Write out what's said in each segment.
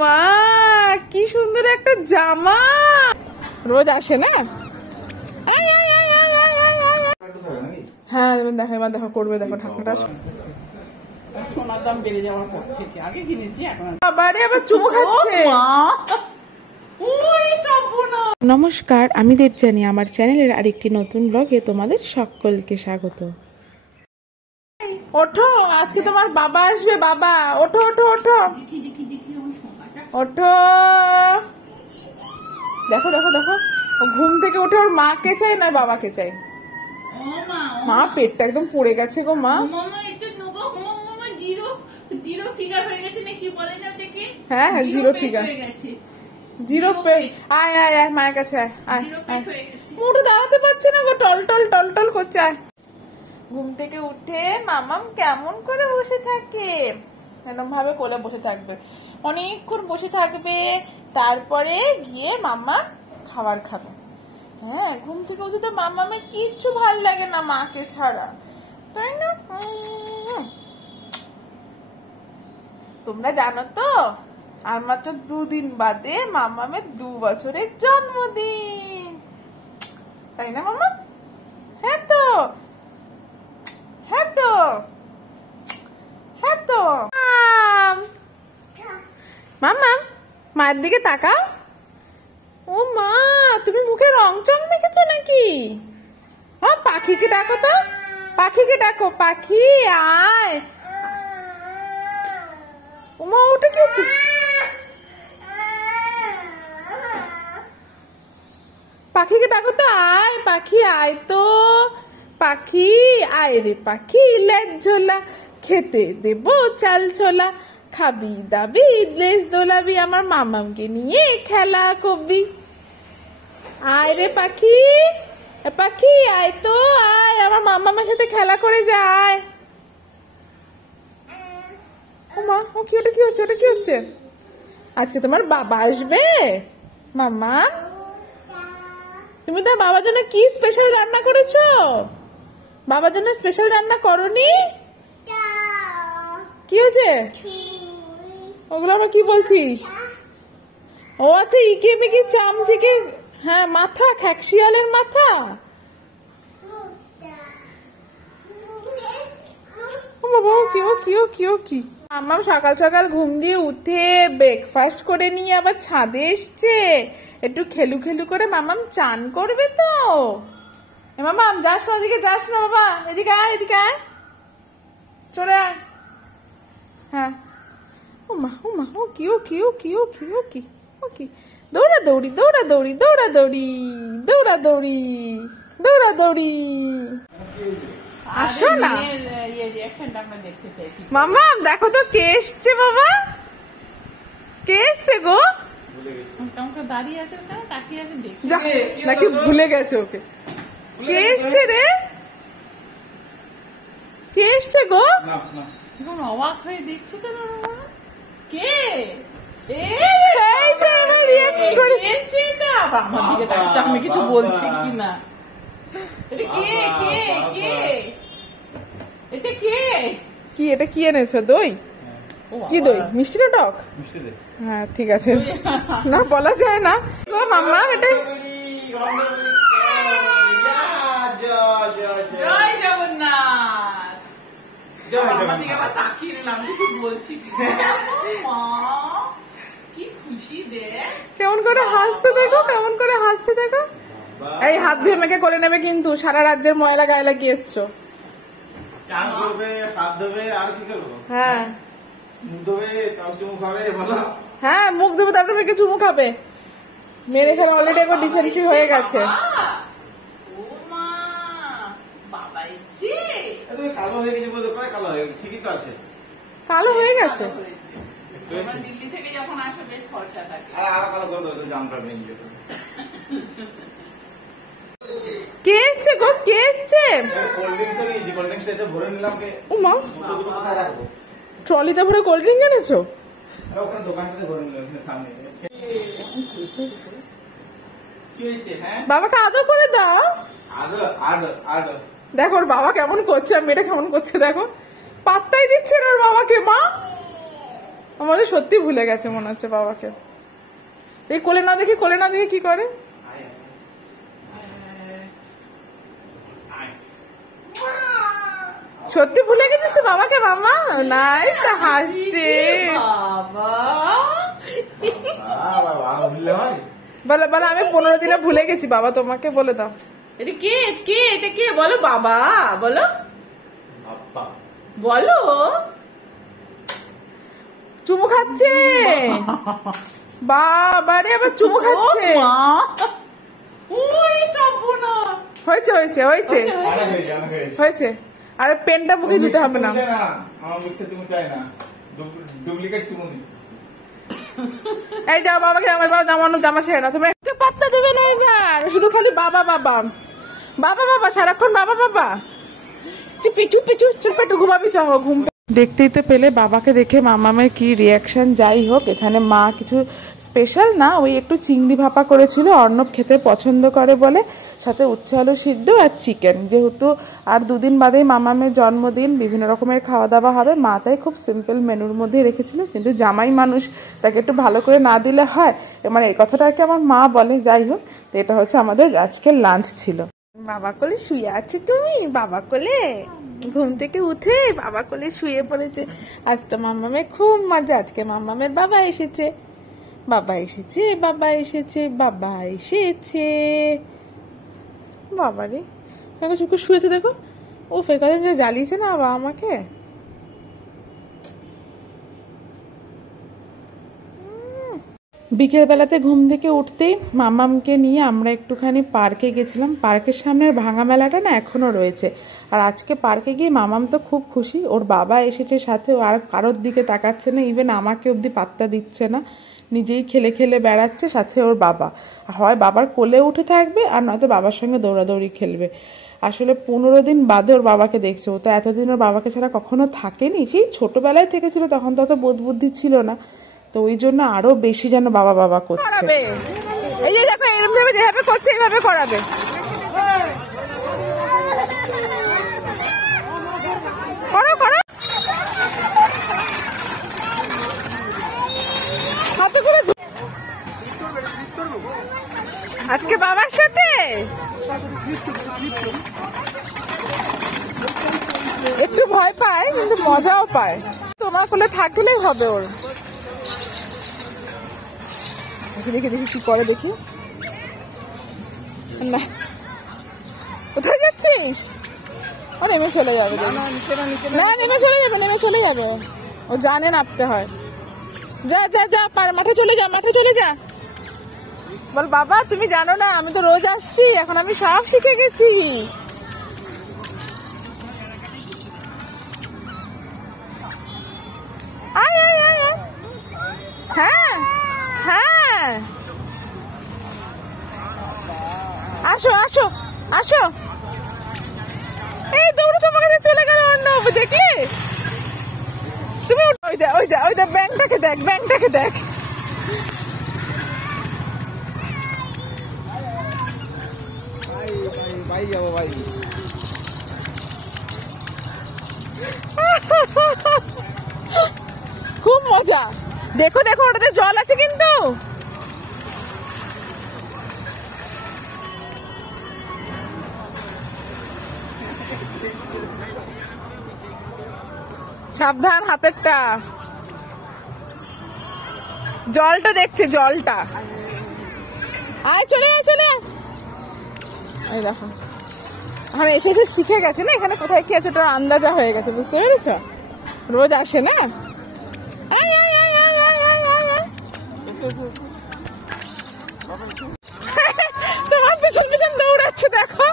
মা কি সুন্দর একটা জামা, রোজ আসে না? হ্যাঁ দেখো এবার দেখো করবে, দেখো ঢাকনাটা। সোনার দাম বেড়ে যাওয়ার পর থেকে আগে কিনেছি, এখন আবারে আবার চুমু খাচ্ছে। নমস্কার, আমি দেবযানী। আমার চ্যানেলের আরেকটি নতুন ব্লগে তোমাদের সকলকে স্বাগত। ওঠো, আজকে তোমার বাবা আসবে। বাবা ওঠো ওঠো ওঠো ওঠো। দেখো দেখো দেখো, ও ঘুম থেকে উঠে ওর মাকে চাই না বাবাকে চাই। মা পেটটা একদম পড়ে গেছে গো মা। হ্যাঁ হ্যাঁ জিরো ফিগার, জিরো পেট। আয় আয় আয় মায়ের কাছে আয় আয় আয়। মুঠো দাঁড়াতে পারছে না গো, টল টল টল টল করছে। আয়। ঘুম থেকে উঠে মামাম কেমন করে বসে থাকে, এরকম ভাবে কোলে বসে থাকবে, অনেকক্ষণ বসে থাকবে, তারপরে গিয়ে মাম্মা খাবার খাবে। হ্যাঁ ঘুম থেকে উঠে তো মাম্মামের কিচ্ছু ভাল লাগে না মাকে ছাড়া, তাই না? তোমরা জানো তো আর মাত্র 2 দিন বাদে মাম্মামের 2 বছরের জন্মদিন, তাই না মাম্মা? হ্যাঁ তো, হ্যাঁ তো, হ্যাঁ তো। মাম্মা মায়ের দিকে তাকাও। ও মা, তুমি মুখে রং চং মেখেছো নাকি? হ্যাঁ পাখিকে ডাকো তো, পাখিকে ডাকো। পাখি আয়। ওমা ওটা কি হচ্ছে? পাখিকে ডাকো তো, আয় পাখি আয় তো। পাখি আয় রে পাখি, লেজ ঝোলা খেতে দেবো চাল ছোলা, খাবি দাবি লেজ দোলাবি, আমার মামামকে নিয়ে খেলা করবি। আয় রে পাখি, পাখি আয় তো, আয় আমার মামামের সাথে খেলা করে যায়। ও মা, ও কি, ওটা কি হচ্ছে? ওটা কি হচ্ছে? আজকে তোমার বাবা আসবে মাম্মা। তুমি তো বাবার জন্য কি স্পেশাল রান্না করেছো? বাবার জন্য স্পেশাল রান্না করনি? কি হয়েছে ওগুলো? আবার কি বলছিস? ও আচ্ছা, ইকে মিকি চামচিকে, হ্যাঁ মাথা, খ্যাকশিয়ালের মাথা। ও বাবা, ও কি ও কি ও কি ও কি? মাম্মাম সকাল সকাল ঘুম দিয়ে উঠে ব্রেকফাস্ট করে নিয়ে আবার ছাদে এসছে, একটু খেলু খেলু করে মাম্মাম চান করবে তো। মাম্মাম যাস না ওদিকে, যাস না বাবা, এদিকে আয়, এদিকে আয়, চলে আয়। হ্যাঁ ও মা, ও মা, ও কি ও কি ও কি ও কি ও কি ও কি? দৌড়া দৌড়ি, দৌড়া দৌড়ি, দৌড়া দৌড়ি, দৌড়া দৌড়ি, দৌড়া দৌড়ি। আসো না মামা, দেখো তো কে এসছে বাবা, কে এসছে গো? নাকি ভুলে গেছে ওকে? কে এসছে রে, কে এসছে গো? অবাক হয়ে দেখছি তো কে। আমি কিছু বলছি কিনা, এটা কে? কি এটা কি এনেছো? দই? কি দই, মিষ্টি না টক? হ্যাঁ ঠিক আছে, না বলা যায় না গো মাম্মা। এটা জয় জগন্নাথ। তাকিয়ে নিলাম কিছু বলছি কি খুশি দেখ, কেমন করে হাসতে দেখো, কেমন করে হাসতে দেখো। এই হাত ধুয়ে মেখে করে নেবে কিন্তু, সারা রাজ্যের ময়লা গায়ে লাগিয়ে এসছো। হ্যাঁ হ্যাঁ মুখ ধুবে, তারপরে মেখে চুমু খাবে। মেরে খেলে অলরেডি একবার ডিসেন্ট্রি হয়ে গেছে। কালো হয়ে গেছে বলতে পারে, কালো হয়ে গেছে, ঠিকই তো আছে, কালো হয়ে গেছে। দিল্লি থেকে যখন আসে বেশ খরচা থাকে। কে এসছে গো, কে এসছে? উমা, ট্রলিতে ভরে কোল্ড ড্রিঙ্ক এনেছো? বাবাকে আদর করে দাও। দেখো ওর বাবা কেমন করছে, আর মেয়েটা কেমন করছে দেখো, পাত্তাই দিচ্ছে না ওর বাবাকে। মা আমাদের সত্যি ভুলে গেছে মনে হচ্ছে বাবাকে। এই কোলে না দেখি কি করে। সত্যি ভুলে গেছিস তো বাবাকে মামা? নাই তো হাসছে। বলো বলো, আমি 15 দিনে ভুলে গেছি বাবা, তোমাকে বলে দাও। এটা কে কে এটা কে বলো? বাবা বলো বলো। চুমু খাচ্ছে বাবারে, আবার চুমু খাচ্ছে। হয়েছে হয়েছে হয়েছে হয়েছে। আরে পেনটা মুখে দিতে হবে না। এই যাও বাবাকে, আমার বাবা জামা ছেড়ে না, তুমি একটু পাত্তা দেবে না এবার, শুধু খালি বাবা বাবা বাবা বাবা, সারাক্ষণ বাবা বাবা। পিছু পিছু চুপ, একটু ঘুমাবি, চলো ঘুম। দেখতেই তো পেলে বাবাকে দেখে মামামের কি রিয়াকশন। যাই হোক, এখানে মা কিছু স্পেশাল না, ওই একটু চিংড়ি ভাপা করেছিল, অর্ণব খেতে পছন্দ করে বলে, সাথে উচ্ছে আলু সিদ্ধ আর চিকেন। যেহেতু আর 2 দিন বাদেই মামামের জন্মদিন, বিভিন্ন রকমের খাওয়া দাওয়া হবে, মা তাই খুব সিম্পল মেনুর মধ্যেই রেখেছিল। কিন্তু জামাই মানুষ, তাকে একটু ভালো করে না দিলে হয়, মানে এই কথাটাকে আমার মা বলে। যাই হোক, তো এটা হচ্ছে আমাদের আজকের লাঞ্চ ছিল। বাবা কোলে শুয়ে আছে তুমি, বাবা কোলে ঘুম থেকে উঠে বাবা কোলে শুয়ে পড়েছে। আজ তো মামামের খুব মজা, আজকে মামামের বাবা এসেছে, বাবা এসেছে, বাবা এসেছে, বাবা এসেছে। বাবারে চুপ করে শুয়েছে, দেখো ও ফেকাদিন যে জ্বালিয়েছে না বাবা আমাকে। বিকেলবেলাতে ঘুম থেকে উঠতেই মামামকে নিয়ে আমরা একটুখানি পার্কে গেছিলাম। পার্কের সামনের ভাঙা মেলাটা না এখনও রয়েছে। আর আজকে পার্কে গিয়ে মামাম তো খুব খুশি, ওর বাবা এসেছে সাথে, আর কারোর দিকে তাকাচ্ছে না, ইভেন আমাকে অবধি পাত্তা দিচ্ছে না, নিজেই খেলে খেলে বেড়াচ্ছে, সাথে ওর বাবা হয় বাবার কোলে উঠে থাকবে, আর নয়তো বাবার সঙ্গে দৌড়াদৌড়ি খেলবে। আসলে 15 দিন বাদে ওর বাবাকে দেখছে, ও তো এতদিন ওর বাবাকে ছাড়া কখনো থাকেনি, সেই ছোটবেলায় থেকেছিল, তখন তো অত বোধ বুদ্ধি ছিল না, তো ওই জন্য আরো বেশি যেন বাবা বাবা করছে। এই যে দেখো এরকম ভাবে যেভাবে করছে এইভাবে করাবে। করো করো, হাতে করে আজকে বাবার সাথে একটু ভয় পায় কিন্তু মজাও পায়। তোমার কোলে থাকলেই হবে ওর। দেখি দেখি দেখি কি করে, দেখি না। কোথায় যাচ্ছিস? ও নেমে চলে যাবে, না নেমে চলে যাবে, নেমে চলে যাবে, ও জানে নামতে হয়। যা যা যা, মাঠে চলে যা, মাঠে চলে যা। বল বাবা তুমি জানো না, আমি তো রোজ আসছি, এখন আমি সব শিখে গেছি। হ্যাঁ হ্যাঁ, আসো আসো আসো। এই দৌড়ে তোমার কাছে চলে গেল অর্ণব, দেখলে তুমি? ওই দেখ ওই দেখ ওই দেখ, ব্যাংকটাকে দেখ, ব্যাংকটাকে দেখ। খুব মজা, দেখো দেখো ওটাতে জল আছে কিন্তু। সাবধান হাতেরটা, জলটা দেখছে, জলটা। আয় চলে আয়, চলে আয়। এই দেখো এখানে এসে এসে শিখে গেছে না, এখানে কোথায় কি আছে ওটার আন্দাজা হয়ে গেছে, বুঝতে পেরেছ? রোজ আসে না। তোমার পিছন পিছন দৌড়াচ্ছে, দেখো।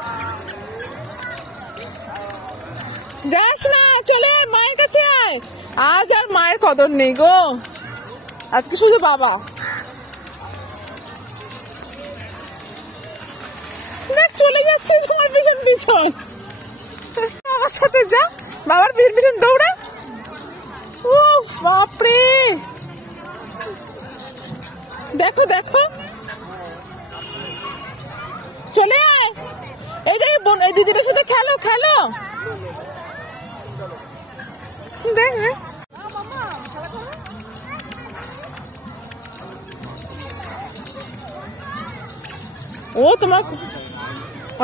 যাস না, চলে মায়ের কাছে আয়। আজ আর মায়ের কদর নেই গো, আজকে শুধু বাবা। দেখ চলে যাচ্ছে তোমার পিছন পিছন। বাবার সাথে যা, বাবার পিছন পিছন দৌড়া। উফ বাপরে, দেখো দেখো, চলে আয়। এই দেখ এই দিদিটার সাথে খেলো খেলো, দেখ ও তোমার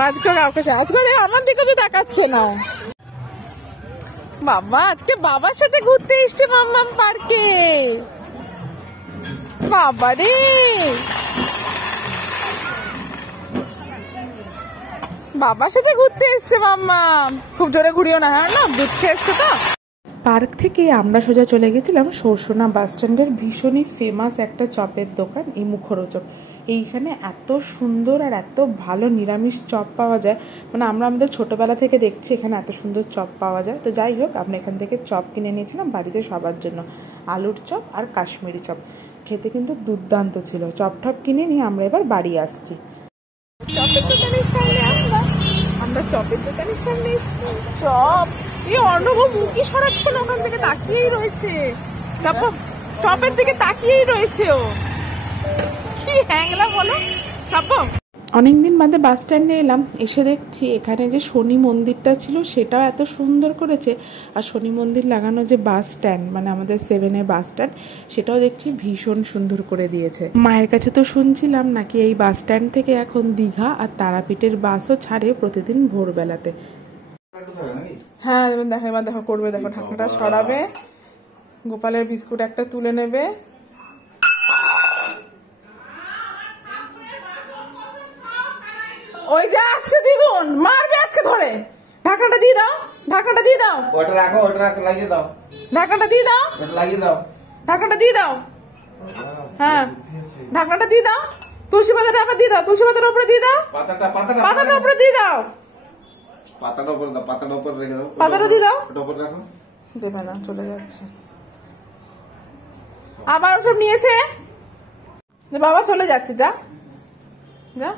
আজকে কাউকে আজকে আমার দিকে তো তাকাচ্ছে না। বাবা আজকে বাবার সাথে ঘুরতে এসছে মাম্মাম পার্কে। বাবা রে, বাবার সাথে ঘুরতে এসছে মাম্মাম। খুব জোরে ঘুরিও না, হ্যাঁ না, দুধ খেয়ে এসছে তো। পার্ক থেকে আমরা সোজা চলে গেছিলাম সরসোনা বাস স্ট্যান্ডের ভীষণই ফেমাস একটা চপের দোকান, এই মুখরোচক। এইখানে এত সুন্দর আর এত ভালো নিরামিষ চপ পাওয়া যায়, মানে আমরা আমাদের ছোটোবেলা থেকে দেখছি এখানে এত সুন্দর চপ পাওয়া যায়। তো যাই হোক, আমরা এখান থেকে চপ কিনে নিয়েছিলাম বাড়িতে সবার জন্য, আলুর চপ আর কাশ্মীরি চপ। খেতে কিন্তু দুর্দান্ত ছিল। চপ টপ কিনে নিয়ে আমরা এবার বাড়ি আসছি। চপের দোকানের সামনে আমরা চপের দোকানের সামনে এসেছি। চপ, এই অর্ণব মুখই সরাচ্ছে না, ওখান থেকে তাকিয়েই রয়েছে। চপের দিকে তাকিয়েই রয়েছে ও, কি হ্যাংলা বলো। চাপ। অনেকদিন বাদে বাস স্ট্যান্ডে এলাম, এসে দেখছি এখানে যে শনি মন্দিরটা ছিল সেটাও এত সুন্দর করেছে। আর শনি মন্দির লাগানো যে বাস স্ট্যান্ড, মানে আমাদের 7-এর বাস স্ট্যান্ড, সেটাও দেখছি ভীষণ সুন্দর করে দিয়েছে। মায়ের কাছে তো শুনছিলাম নাকি এই বাস স্ট্যান্ড থেকে এখন দীঘা আর তারাপীঠের বাসও ছাড়ে প্রতিদিন ভোরবেলাতে। হ্যাঁ দেখো, এবার দেখো করবে, দেখো ঢাকনাটা সরাবে, গোপালের বিস্কুট একটা তুলে নেবে। ওই যে আসছে দিদুন, মারবে আজকে ধরে। ঢাকনাটা দিয়ে দাও, ঢাকনাটা দিয়ে দাও। ওটা রাখো, ওটা রাখো, লাগিয়ে দাও। ঢাকনাটা দিয়ে দাও, ওটা লাগিয়ে দাও। ঢাকনাটা দিয়ে দাও। হ্যাঁ ঢাকনাটা দিয়ে দাও। তুলসী পাতাটা আবার দিয়ে দাও, তুলসী পাতার উপরে দিয়ে দাও। পাতাটার উপরে দিয়ে দাও। পাতাটা উপরে দাও, পাতাটা উপরে রেখে দাও। পাতাটা দিয়ে দাও। ওটা উপরে রাখো। দেবে না, চলে যাচ্ছে। আবার ওসব নিয়েছে, বাবা চলে যাচ্ছে। যা যা।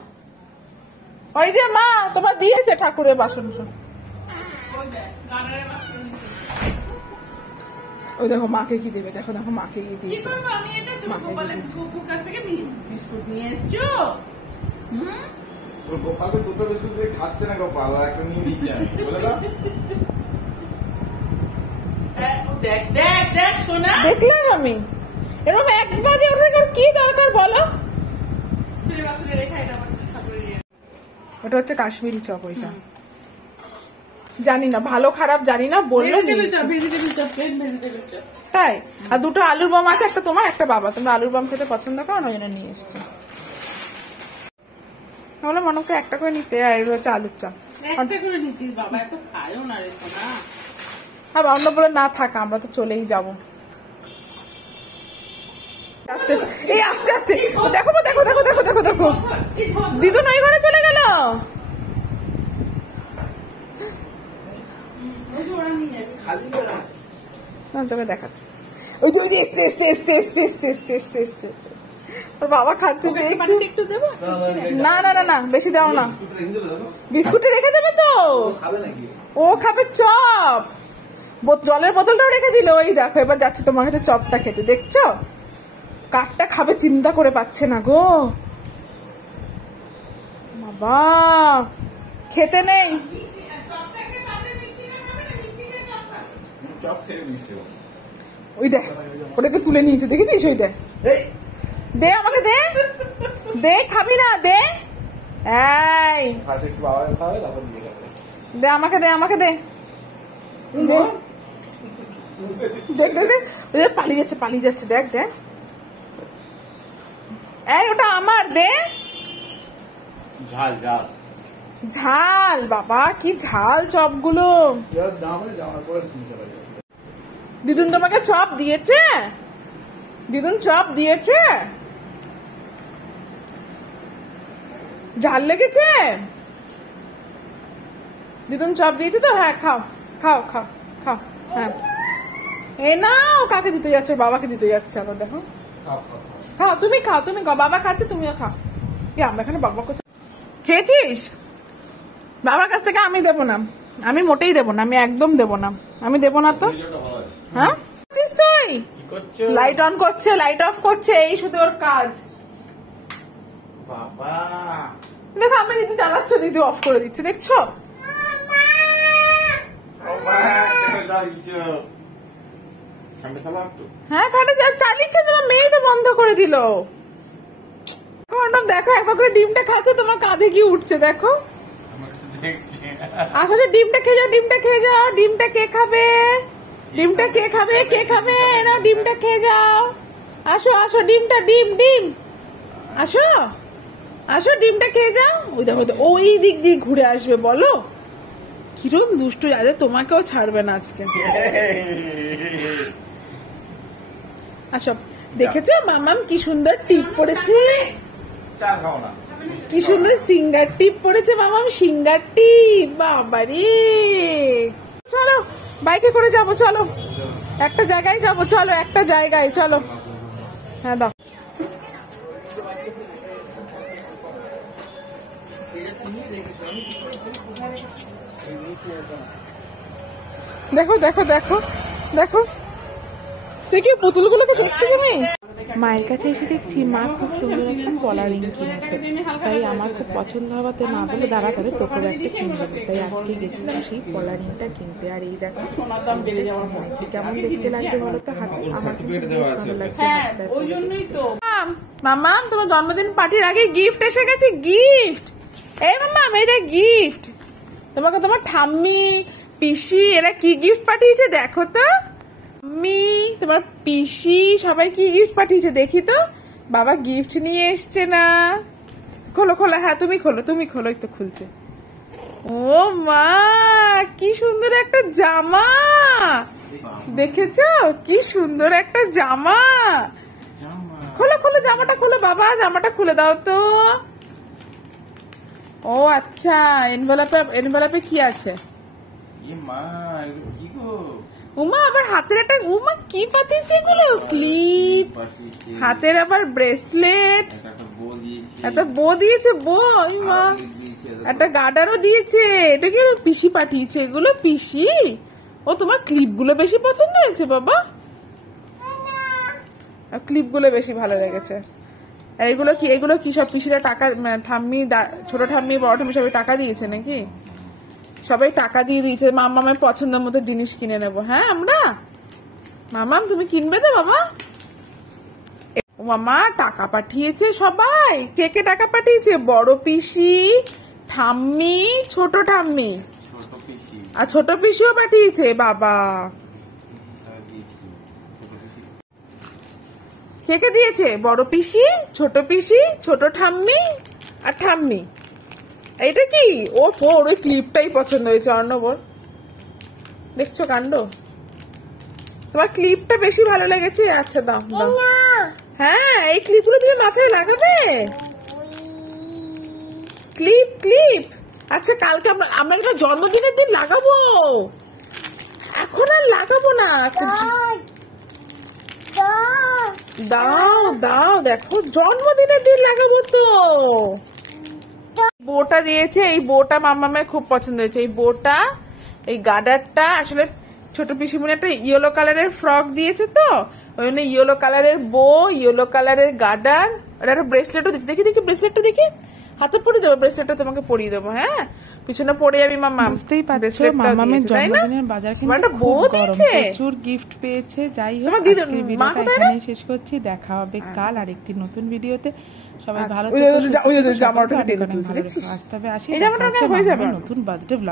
ওই যে মা তোমার দিয়েছে ঠাকুরের বাসন। ওই দেখো মাকে কি দেবে, দেখো দেখো মাকে কি দিয়েছে। বিস্কুট নিয়ে এসছো। গোপালকে দুটো বিস্কুট দিয়ে খাচ্ছে না গোপাল, একটা নিয়ে নিচ্ছে। বলে দাও। দেখ সোনা, দেখলাম আমি এরকম একবার দিয়ে ওর কি দরকার বলো। ওটা হচ্ছে কাশ্মীরি চপ, ওইটা জানি না ভালো খারাপ জানি না, বললো তাই। আর দুটো আলুর বম আছে, একটা তোমার একটা বাবা, তোমরা আলুর বম খেতে পছন্দ করো না, ওই জন্য নিয়ে এসছি। তাহলে মনকে একটা করে নিতে, আর এর হচ্ছে আলুর চপ একটা করে নিতিস বাবা, এত খায়ও না রে সোনা। আর অন্য বলে না থাকা, আমরা তো চলেই যাবো। এই আস্তে আস্তে দেখো দেখো দেখো দেখো দেখো দেখো, দিদুন ওই ঘরে চলে গেল। তোকে দেখাচ্ছে, ওই যে ওই যে এসছে এসছে এসছে এসছে এসছে এসছে এসছে এসছে। ওর বাবা খাচ্ছে দেখছি। একটু দেবো। না না না না, বেশি দাও না, বিস্কুটে রেখে দেবে তো। ও খাবে চপ, জলের বোতলটাও রেখে দিল। ওই দেখো এবার যাচ্ছে তোমার কাছে চপটা খেতে, দেখছো কাঠটা খাবে চিন্তা করে পাচ্ছে না গো। বাবা খেতে নেই। ওই দেখ ওটাকে তুলে নিয়েছে, দেখেছিস? ওই দেখ, দে আমাকে দে, দে খাবি না, দে। এই দে আমাকে, দে আমাকে, দে দে। দেখ দেখ দেখ, পালিয়ে যাচ্ছে পালিয়ে যাচ্ছে, দেখ দেখ। এই ওটা আমার, দে। ঝাল ঝাল ঝাল, বাবা কি ঝাল চপগুলো। দিদুন তোমাকে চপ দিয়েছে? দিদুন চপ দিয়েছে? ঝাল লেগেছে? দিদুন চপ দিয়েছে তো? হ্যাঁ খাও খাও খাও খাও। হ্যাঁ এই নাও, কাকে দিতে যাচ্ছে? বাবাকে দিতে যাচ্ছে। আবার দেখো, খাও তুমি, খাও তুমি, বাবা খাচ্ছে তুমিও খাও। আমরা এখানে বাবা খেয়েছিস? বাবার কাছ থেকে আমি দেবো না, আমি মোটেই দেবো না, আমি একদম দেবো না, আমি দেবো না তো। হ্যাঁ তুই লাইট অন করছে, লাইট অফ করছে, এই শুধু ওর কাজ। বাবা দেখো আমি দিদি চালাচ্ছে, দিদি অফ করে দিচ্ছে, দেখছো? হ্যাঁ ফ্যানটা চালিয়েছে, তোমার মেয়ে তো বন্ধ করে দিল। অর্ণব দেখো একবার করে ডিমটা খাচ্ছে, তোমার কাঁধে কি উঠছে দেখো। আসলে ডিমটা খেয়ে যাও, ডিমটা খেয়ে যাও। ডিমটা কে খাবে? ডিমটা কে খাবে? কে খাবে? নাও ডিমটা খেয়ে যাও। আসো আসো, ডিমটা ডিম ডিম আসো আসো, ডিমটা খেয়ে যাও। ওই দেখো ওই দিক দিয়ে ঘুরে আসবে, বলো কিরকম দুষ্টু যাবে, তোমাকেও ছাড়বে না আজকে। আসো, দেখেছো মামাম কি সুন্দর টিপ পড়েছে, চা খাও না। কি সুন্দর সিঙ্গার টিপ পড়েছে মামাম, সিঙ্গার টিপ। বাবারে, চলো বাইকে করে যাবো, চলো একটা জায়গায় যাবো, চলো একটা জায়গায় চলো। হ্যাঁ দাও। দেখো দেখো দেখো দেখো, দেখি পুতুলগুলোকে দেখতে তুমি। মায়ের কাছে এসে দেখছি মা খুব সুন্দর একটা পলা রিং কিনেছে, তাই আমার খুব পছন্দ হওয়াতে মা বলে দাঁড়া করে তোকেও একটা কিনে দেবো। তাই আজকে গেছিলাম সেই পলা রিংটা কিনতে। আর এই দেখো সোনার দাম বেড়ে যাওয়ার পর কিনেছি, কেমন দেখতে লাগছে বলো তো হাতে? আমার কিন্তু বেশ ভালো লাগছে হ্যাঁ, হাতটা। ওই জন্যই তো। মামাম তোমার জন্মদিন পার্টির আগে গিফট এসে গেছে, গিফট। এই মামাম এটা গিফট তোমাকে, তোমার ঠাম্মি পিসি এরা কি গিফট পাঠিয়েছে দেখো তো। ঠাম্মি তোমার পিসি সবাই কি গিফট পাঠিয়েছে দেখি তো। বাবা গিফট নিয়ে এসছে না, খোলো খোলো, হ্যাঁ তুমি খোলো, তুমি খোলো, এই তো খুলছে। ও মা, কি সুন্দর একটা জামা, দেখেছো কি সুন্দর একটা জামা। খোলো খোলো, জামাটা খোলো বাবা, জামাটা খুলে দাও তো। ও আচ্ছা, এনভেলপে কি আছে? মা এগুলো কি গো? উমা আবার হাতের একটা, উমা কি পাঠিয়েছে এগুলো? ক্লিপ, হাতের আবার ব্রেসলেট, একটা বো দিয়েছে, বো মা, একটা গার্ডারও দিয়েছে। এটা কি পিসি পাঠিয়েছে এগুলো? পিসি, ও তোমার ক্লিপ গুলো বেশি পছন্দ হয়েছে বাবা, ক্লিপ গুলো বেশি ভালো লেগেছে। এইগুলো কি, এগুলো কি সব পিসিরা টাকা, ঠাম্মি ছোট ঠাম্মি বড় ঠাম্মি সবাই টাকা দিয়েছে নাকি? সবাই টাকা দিয়ে দিয়েছে মামামের পছন্দের মতো জিনিস কিনে নেবো। হ্যাঁ আমরা, মামাম তুমি কিনবে তো বাবা? মামা টাকা পাঠিয়েছে সবাই। কে কে টাকা পাঠিয়েছে? বড় পিসি, ঠাম্মি, ছোট ঠাম্মি আর ছোট পিসিও পাঠিয়েছে। বাবা কে কে দিয়েছে? বড় পিসি, ছোট ঠাম্মি আর ঠাম্মি। এটা কি? ও তোর ওই ক্লিপটাই পছন্দ হয়েছে অর্ণবর, দেখছো কাণ্ড, তোমার ক্লিপটা বেশি ভালো লেগেছে। আচ্ছা দাও দাও, হ্যাঁ এই ক্লিপগুলো তুমি মাথায় লাগাবে, ক্লিপ ক্লিপ। আচ্ছা কালকে আমরা এটা জন্মদিনের দিন লাগাবো, এখন আর লাগাবো না। দাও দাও, দেখো জন্মদিনের দিন লাগাবো তো। বোটা দিয়েছে, এই বোটা মামামের খুব পছন্দ হয়েছে। এই বোটা, এই গার্ডারটা, আসলে ছোট পিসিমণি একটা ইয়েলো কালারের ফ্রক দিয়েছে তো, ওই জন্য ইয়েলো কালারের বো, ইয়েলো কালারের গার্ডার, আর একটা ব্রেসলেটও দিয়েছে। দেখি দেখি ব্রেসলেটটা দেখি, হাতে পরিয়ে দেবো, ব্রেসলেটটা তোমাকে পরিয়ে দেবো। হ্যাঁ পিছনে পরে যাবি মামা। বুঝতেই পারছো মামামের জন্মদিনের বাজার কিন্তু খুব গরম, প্রচুর গিফট পেয়েছে। যাই হোক আজকের ভিডিওটা এখানেই শেষ করছি, দেখা হবে কাল আরেকটি নতুন ভিডিওতে। সবাই ভালো থেকো, আসতে হবে আসি নতুন বার্থডে ব্লগ।